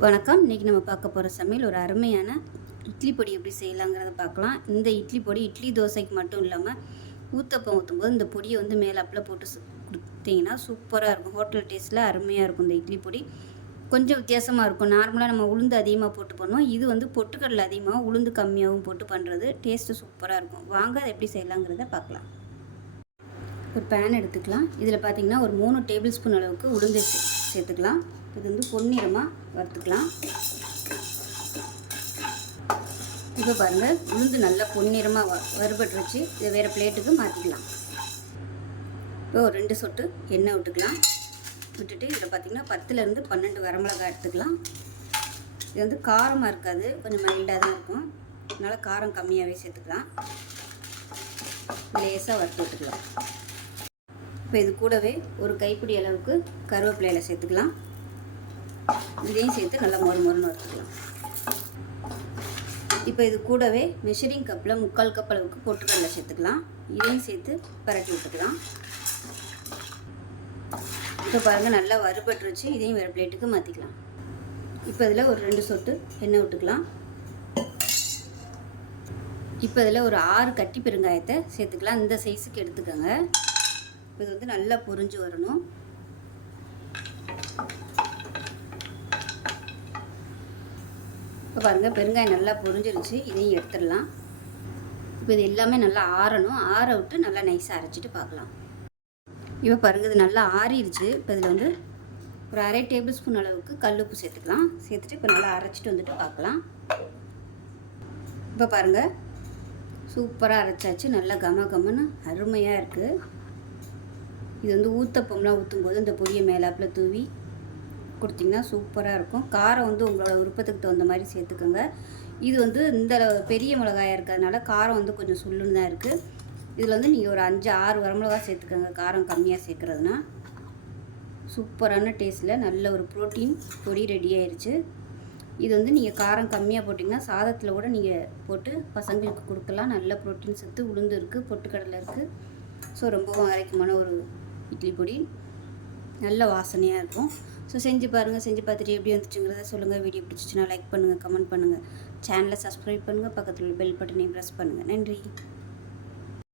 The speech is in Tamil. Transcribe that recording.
வணக்கம். இன்றைக்கி நம்ம பார்க்க போகிற சமையல் ஒரு அருமையான இட்லி பொடி எப்படி செய்யலாங்கிறத பார்க்கலாம். இந்த இட்லி பொடி இட்லி தோசைக்கு மட்டும் இல்லாமல் ஊத்தப்பம் ஊற்றும்போது இந்த பொடியை வந்து மேலப்பில் போட்டு சு- கொடுத்தீங்கன்னா சூப்பராக இருக்கும். ஹோட்டல் டேஸ்ட்டில் அருமையாக இருக்கும் இந்த இட்லி பொடி. கொஞ்சம் வித்தியாசமாக இருக்கும். நார்மலாக நம்ம உளுந்து அதிகமாக போட்டு பண்ணுவோம். இது வந்து பொட்டுக்கடலை அதிகமாக உளுந்து கம்மியாகவும் போட்டு பண்ணுறது டேஸ்ட்டு சூப்பராக இருக்கும். வாங்க அதை எப்படி செய்யலாங்கிறத பார்க்கலாம். ஒரு பேன் எடுத்துக்கலாம். இதில் பார்த்தீங்கன்னா ஒரு மூணு டேபிள் ஸ்பூன் அளவுக்கு உளுந்து சேர்த்துக்கலாம். இது வந்து பொன்னிறமாக வறுத்துக்கலாம். இப்போ பாருங்கள் உளுந்து நல்லா பொன்னிறமாக வ வறுபட்டுருச்சு. இதை வேறு பிளேட்டுக்கு மாற்றிக்கலாம் இப்போ ஒரு ரெண்டு சொட்டு எண்ணெய் விட்டுக்கலாம். விட்டுட்டு இதில் பார்த்தீங்கன்னா பத்துலேருந்து பன்னெண்டு வரமிளகாய் எடுத்துக்கலாம். இது வந்து காரமாக இருக்காது கொஞ்சம் மைல்டாக தான் இருக்கும். அதனால் காரம் கம்மியாகவே சேர்த்துக்கலாம். லேசாக வறுத்து விட்டுக்கலாம். இப்போ இது கூடவே ஒரு கைப்பிடி அளவுக்கு கருவேப்பிலையில் சேர்த்துக்கலாம். இதையும் சேர்த்து நல்லா மொறு மொறுன்னு வறுத்துக்கலாம். இப்போ இது கூடவே மெஷரிங் கப்பில் முக்கால் கப் அளவுக்கு பொட்டுக்கடலை சேர்த்துக்கலாம். இதையும் சேர்த்து பரட்டி விட்டுக்கலாம். இப்போ பாருங்கள் நல்லா வறுபட்டுருச்சு. இதையும் வேறு பிளேட்டுக்கு மாற்றிக்கலாம் இப்போ இதில் ஒரு ரெண்டு சொட்டு எண்ணெய் விட்டுக்கலாம். இப்போ இதில் ஒரு ஆறு கட்டி பெருங்காயத்தை சேர்த்துக்கலாம். இந்த சைஸுக்கு எடுத்துக்கோங்க. இப்போ இது வந்து நல்லா பொறிஞ்சு வரணும். இப்போ பாருங்கள் பெருங்காயம் நல்லா பொரிஞ்சிருச்சு. இதையும் எடுத்துடலாம். இப்போ இது எல்லாமே நல்லா ஆறணும். ஆற விட்டு நல்லா நைஸாக அரைச்சிட்டு பார்க்கலாம். இப்போ பாருங்கள் இது நல்லா ஆறிடுச்சு இப்போ இதில் வந்து ஒரு அரை டேபிள் ஸ்பூன் அளவுக்கு கல் உப்பு சேர்த்துக்கலாம். சேர்த்துட்டு இப்போ நல்லா அரைச்சிட்டு வந்துட்டு பார்க்கலாம். இப்போ பாருங்கள் சூப்பராக அரைச்சாச்சு. நல்லா கம கமன்னு அருமையாக இருக்குது இது வந்து ஊத்தப்பம்லாம் ஊற்றும்போது இந்த பொடியை மேலாப்பில் தூவி கொடுத்தீங்கன்னா சூப்பராக இருக்கும். காரம் வந்து உங்களோட விருப்பத்துக்கு தகுந்த மாதிரி சேர்த்துக்கோங்க. இது வந்து இந்த பெரிய மிளகாயாக இருக்கிறதுனால காரம் வந்து கொஞ்சம் சுள்ளுன்னு தான் இருக்குது இதில் வந்து நீங்கள் ஒரு அஞ்சு ஆறு வரமிளகா சேர்த்துக்கோங்க. காரம் கம்மியாக சேர்க்குறதுனா. சூப்பரான டேஸ்ட்டில் நல்ல ஒரு ப்ரோட்டீன் பொடி ரெடி ஆயிடுச்சு இது வந்து நீங்கள் காரம் கம்மியாக போட்டிங்கன்னா சாதத்தில் கூட நீங்கள் போட்டு பசங்களுக்கு கொடுக்கலாம். நல்ல ப்ரோட்டீன் சத்து உளுந்து இருக்குது பொட்டுக்கடலை இருக்குது ஸோ ரொம்பவும் ஆரோக்கியமான ஒரு இட்லி பொடி. நல்ல வாசனையாக இருக்கும். ஸோ செஞ்சு பாருங்கள் செஞ்சு பார்த்துட்டு எப்படி வந்துச்சுங்கிறத சொல்லுங்கள் வீடியோ பிடிச்சிச்சுன்னா லைக் பண்ணுங்கள் கமெண்ட் பண்ணுங்கள் சேனலை சப்ஸ்கிரைப் பண்ணுங்கள் பக்கத்தில் உள்ள பெல் பட்டனையும் ப்ரெஸ் பண்ணுங்கள் நன்றி.